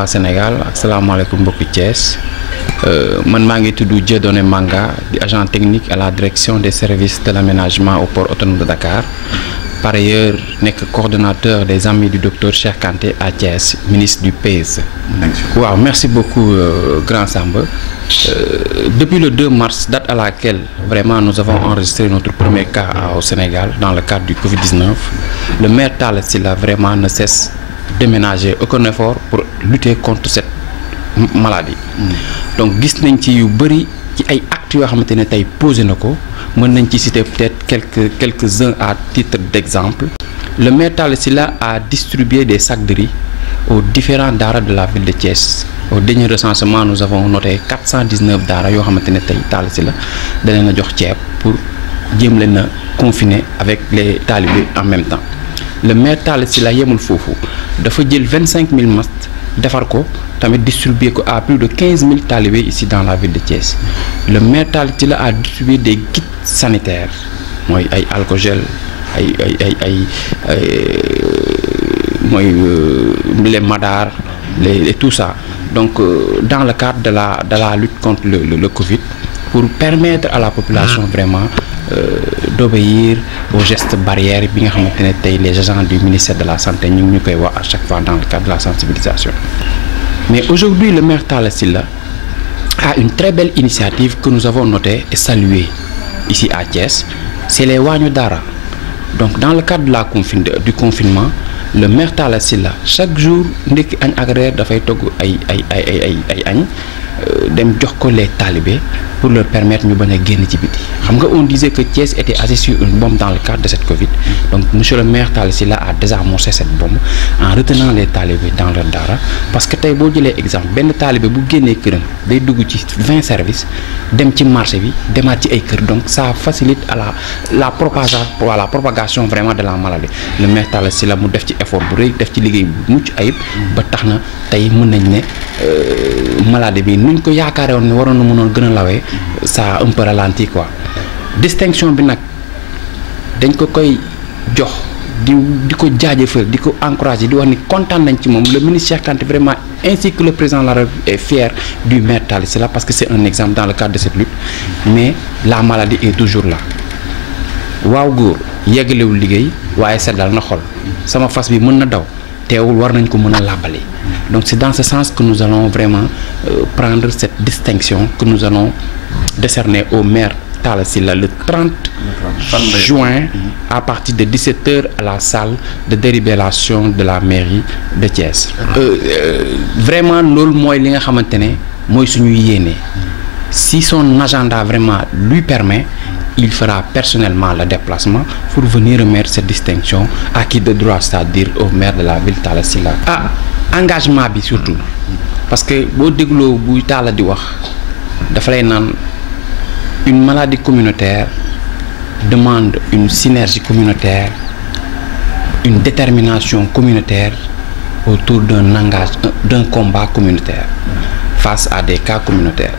waa Sénégal asalaamaaleykum mbokki Thiès man maa ngi tudd Dieudonné Manga di agent technique à la direction des services de l'aménagement au port autonome de Dakar. Par ailleurs nekk coordonnateur des amis du docteur Cheikh Kanté à Thiès, ministre du PSE. waaw merci beaucoup Grand Samba. Depuis le 2 mars, date à laquelle vraiment nous avons enregistré notre premier cas au Sénégal dans le cadre du Covid-19, le maire Talla Sylla vraiment ne cesse de ménager aucun effort pour lutter contre cette maladie. Donc gis nañ ci yu bëri ci ay actes yoo xamante ne tey posé na ko mën nañ ci citer peut-être quelques-uns à titre d'exemple. Le maire Talla Sylla a distribué des sacs de riz aux différents daara de la ville de Thiès. Au dernier recensement, nous avons noté 419 daara yoo xamante ne tey Talla Sylla da leen a jox ceeb pour jéem leen a confiner avec les talibés en même temps. Le maire Talla Sylla yemul foofu dafa jël 25 000 masques defar ko tamit distribué ko à plus de 15 000 talibés ici dans la ville de Thiès. Le maire Talla Sylla a distribué des kits sanitaires mooy ay alcogel mooy les madar et tout ça. Donc dans le cadre de la lutte contre le Covid, pour permettre à la population vraiment d'obéir aux gestes barrières bi nga xamante ne tey les agents du ministère de la santé ñu ngi ñu koy wax à chaque fois dans le cadre de la sensibilisation. Mais aujourd'hui le maire Talla Sylla a une très belle initiative que nous avons notée et saluée ici à Thiès, c'est les waañu daara. Donc dans le cadre de du confinement, le maire Talla Sylla chaque jour ndekki añ ak reer dafay togg ay añ dem jox ko les talibés pour leur permettre ñu bañ a génn ci biti. Xam nga on disait que Thiès était assis sur une bombe dans le cadre de cette Covid. Donc monsieur le maire Talla Sylla a désamorcé cette bombe en retenant les talibés dans leur daara, parce que tey boo jëlee exemple benn talibé bu génnee këram day dugg ci 20 services dem ci marché bi demaat ci ay kër, donc ça facilite à la propagation vraiment de la maladie. Le maire Talla Sylla mu def ci effort bu rëy, def ci liggéey bu mucc ayib ba tax na tey mën nañ ne maladie bi nuñ ko yaakaare woon ne waroon na mënoon gën a lawee ça a un peu ralenti quoi. Distinction bi nag dañ ko koy jox di ko jaajëfal di ko encourager di wax ni kontaan nañ ci moom. Le ministre Cheikh Kanté vraiment ainsi que le président de la République est fier du maire Talla Sylla parce que c'est un exemple dans le cadre de cette lutte, mais la maladie est toujours là. waaw góor yeggalewul liggéey waaye seddal na xol, sama fas bi mën na daw teewul war nañ ko mën a làbbali. Donc c'est dans ce sens que nous allons vraiment prendre cette distinction que nous allons décerner au maire Talla Sylla le 30 juin à partir de 17h à la salle de délibération de la mairie de Thiès. Vraiment loolu mooy li nga xamante ne mooy suñu yéene. Si son agenda vraiment lui permet, il fera personnellement le déplacement pour venir remettre cette distinction à qui de droit, c'est-à-dire au maire de la ville Talla Sylla. Engagement bi surtout parce que boo dégloo buy Talla di wax dafa lay naan une maladie communautaire demande une synergie communautaire, une détermination communautaire autour d'un combat communautaire face à des cas communautaires.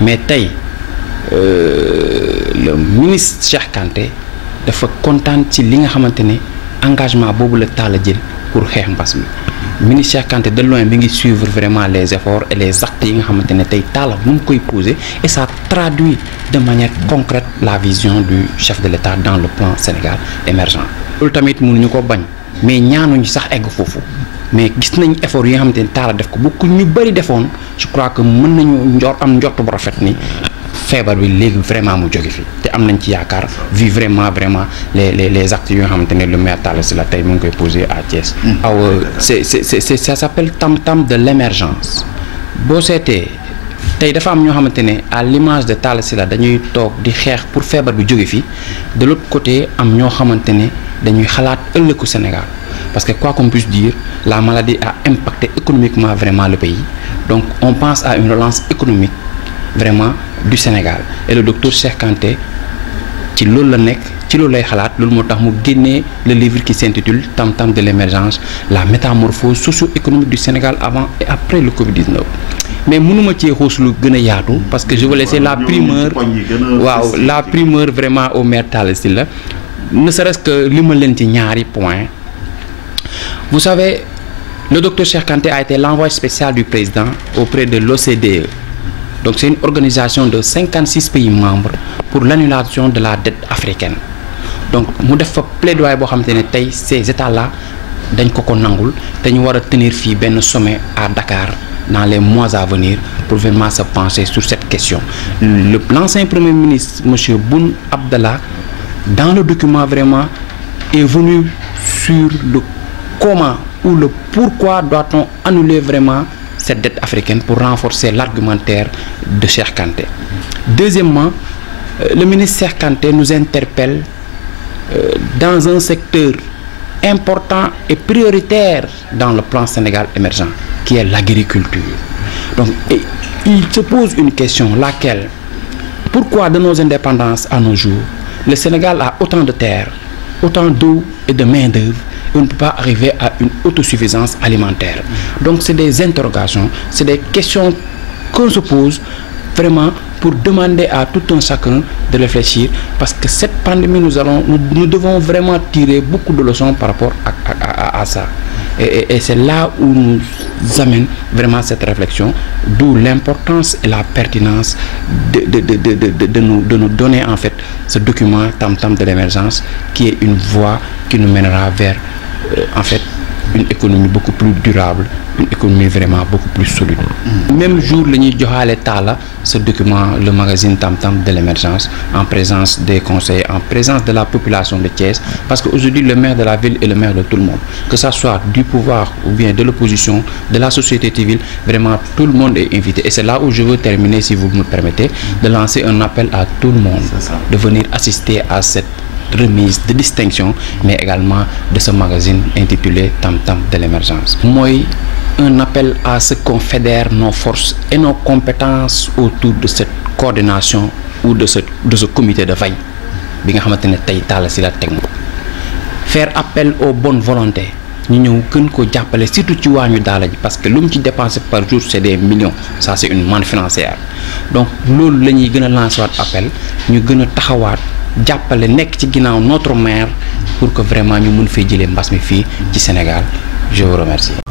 Mais tey le ministre Cheikh Kanté dafa kontaan ci li nga xamante ne engagement boobu la Talla jël pour xeex mbas mi. Ministre Cheikh Kanté de loin bi ngi suivre vraiment les efforts et les actes yi nga xamante ne tey Talla mu ngi koy poser et ça traduit de manière concrète la vision du chef de l'État dans le plan Sénégal émergent. Loolu tamit mënuñu ko bañ mais ñaanuñu sax egg foofu, mais gis nañ effort yi nga xamante ne Talla def ko bu ko ñu bëri defoon je crois que mën nañu njort bu rafet ni feebar bi léegi vraiment mu jóge fi te am nañ ci yaakaar vu vraiment les actes yi nga xamante ne le maire Talla Sylla tey mu ngi koy poser à Thiès. Ça s'appelle tam-tam de l'émergence. Boo seetee tey dafa am ñoo xamante ne à l'image de Talla Sylla dañuy toog di xeex pour feebar bi jóge fi, de l'autre côté am ñoo xamante ne dañuy xalaat ëllëgu Sénégal, parce que quoi qu'on puisse dire la maladie a impacté économiquement vraiment le pays. Donc on pense à une relance économique vraiment du Sénégal et le docteur Cheikh Kanté ci loolu la nekk, ci loolu lay xalaat. Loolu moo tax mu génnee le livre qui s'intitule Tam-Tam de l'émergence, la métamorphose socio-économique du Sénégal avant et après le Covid-19. Mais mënuma cee xuus lu gën a yaatu parce que je veux laisser la primeur vraiment au maire Talla Sylla, ne serait-ce que li ma leen ci ñaari point. Vous savez Le docteur Cheikh Kanté a été l'envoyé spécial du président auprès de l'OCDE. Donc c'est une organisation de 56 pays membres pour l'annulation de la dette africaine. Donc mu def fa plaidoyer boo xamante ne tey ces états-là dañ ko nangul te ñu war a tenir fii benn sommet à Dakar dans les mois à venir pour vraiment se pencher sur cette question. L'ancien premier ministre, M. Boun Abdallah, dans le document vraiment, est venu sur le comment ou le pourquoi doit-on annuler vraiment cette dette africaine pour renforcer l'argumentaire de Cheikh Kanté. Deuxièmement, le ministre Cheikh Kanté nous interpelle dans un secteur important et prioritaire dans le plan Sénégal émergent, qui est l'agriculture. Donc, il se pose une question, laquelle, pourquoi de nos indépendances à nos jours, le Sénégal a autant de terres, autant d'eau et de main-d'œuvre, et on ne peut pas arriver à une autosuffisance alimentaire. Donc, c'est des interrogations, c'est des questions qu'on se pose vraiment pour demander à tout un chacun de réfléchir, parce que cette pandémie, nous devons vraiment tirer beaucoup de leçons par rapport à ça. Et c'est là où nous amène vraiment cette réflexion, d'où l'importance et la pertinence de nous donner en fait ce document Tam-Tam de l'émergence, qui est une voie qui nous mènera vers en fait une économie beaucoup plus durable, une économie vraiment beaucoup plus solide. Même jour, ce document, le magazine Tam-Tam de l'émergence, en présence des conseillers, en présence de la population de Thiès, parce qu'aujourd'hui le maire de la ville est le maire de tout le monde, que ça soit du pouvoir ou bien de l'opposition, de la société civile, vraiment tout le monde est invité. Et c'est là où je veux terminer, si vous me le permettez, de lancer un appel à tout le monde de venir assister à cette remise de distinction, mais également de ce magazine intitulé Tam-Tam de l'émergence. Moi, un appel à ce qu'on fédère nos forces et nos compétences autour de cette coordination ou de ce comité de veille. Faire appel aux bonnes volontés. Nous surtout parce que l'homme qui dépense par jour, c'est des millions. Ça, c'est une manne financière. Donc, nous allons lancer un appel. Nous allons jàppale nekk ci ginnaaw notre maire pour que vraiment ñu mën fay jëlee mbas mi fii ci Sénégal. Je vous remercie.